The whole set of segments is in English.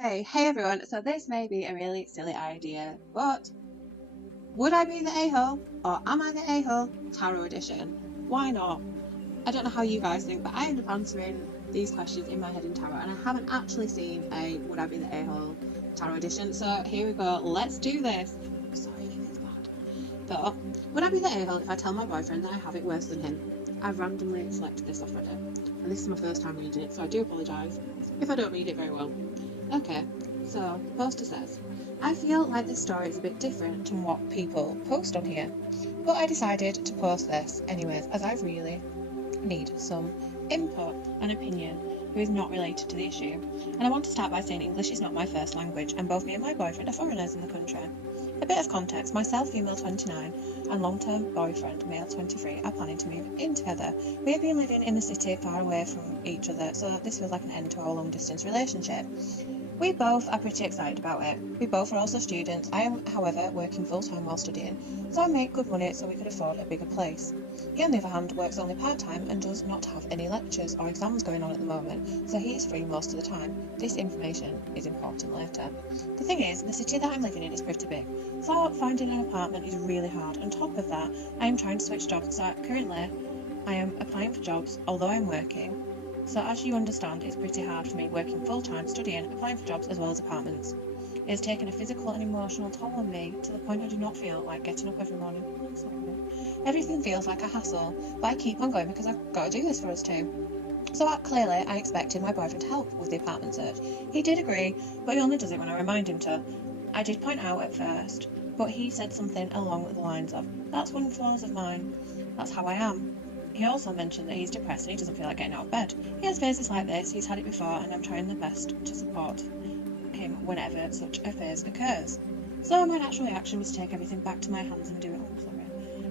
Hey everyone, so this may be a really silly idea, but would I be the a-hole or am I the a-hole? Tarot edition. Why not? I don't know how you guys think, but I end up answering these questions in my head in tarot, and I haven't actually seen a would I be the a-hole tarot edition, so here we go, let's do this. Sorry if it's bad. But would I be the a-hole if I tell my boyfriend that I have it worse than him? I've randomly selected this off Reddit, and this is my first time reading it, so I do apologise if I don't read it very well. Okay, so the poster says, I feel like this story is a bit different to what people post on here, but I decided to post this anyways as I really need some input and opinion who is not related to the issue. And I want to start by saying English is not my first language, and both me and my boyfriend are foreigners in the country. A bit of context, myself, female 29, and long-term boyfriend, male 23, are planning to move in together. We have been living in the city far away from each other, so this feels like an end to our long-distance relationship. We both are pretty excited about it. We both are also students. I am, however, working full-time while studying, so I make good money so we could afford a bigger place. He, on the other hand, works only part-time and does not have any lectures or exams going on at the moment, so he is free most of the time. This information is important later. The thing is, the city that I'm living in is pretty big, so finding an apartment is really hard. On top of that, I am trying to switch jobs, so currently I am applying for jobs, although I'm working. So as you understand, it's pretty hard for me working full-time, studying, applying for jobs as well as apartments. It has taken a physical and emotional toll on me to the point I do not feel like getting up every morning. Everything feels like a hassle, but I keep on going because I've got to do this for us too. So clearly I expected my boyfriend to help with the apartment search. He did agree, but he only does it when I remind him to. I did point out at first, but he said something along the lines of, that's one of the flaws of mine. That's how I am. He also mentioned that he's depressed and he doesn't feel like getting out of bed. He has phases like this, he's had it before, and I'm trying the best to support him whenever such a phase occurs. So my natural reaction was to take everything back to my hands and do it all.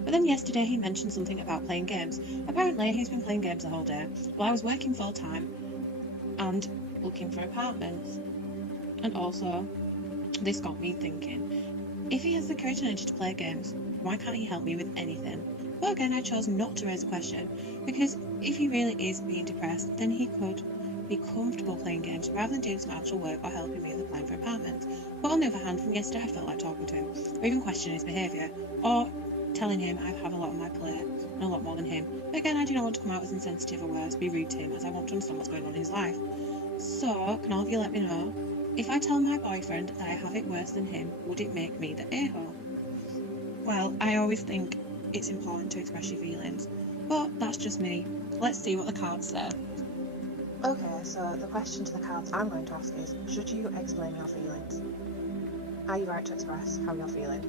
But then yesterday he mentioned something about playing games. Apparently he's been playing games the whole day while I was working full time and looking for apartments. And also, this got me thinking, if he has the courage and energy to play games, why can't he help me with anything? But again, I chose not to raise a question, because if he really is being depressed, then he could be comfortable playing games rather than doing some actual work or helping me with applying for apartments. But on the other hand, from yesterday I felt like talking to him, or even questioning his behaviour, or telling him I have a lot on my plate, and a lot more than him. But again, I do not want to come out as insensitive or worse, be rude to him, as I want to understand what's going on in his life. So, can all of you let me know, if I tell my boyfriend that I have it worse than him, would it make me the a-hole? Well, I always think it's important to express your feelings, but that's just me. Let's see what the cards say. Okay, so the question to the cards I'm going to ask is, should you explain your feelings? Are you right to express how you're feeling?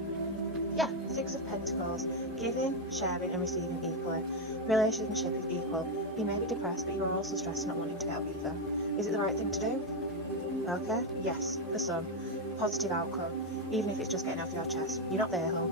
Yeah, Six of Pentacles, giving, sharing and receiving equally. Relationship is equal. You may be depressed, but you are also stressed and not wanting to help either. Is it the right thing to do? Okay, yes, for some. Positive outcome, even if it's just getting off your chest. You're not the a-hole.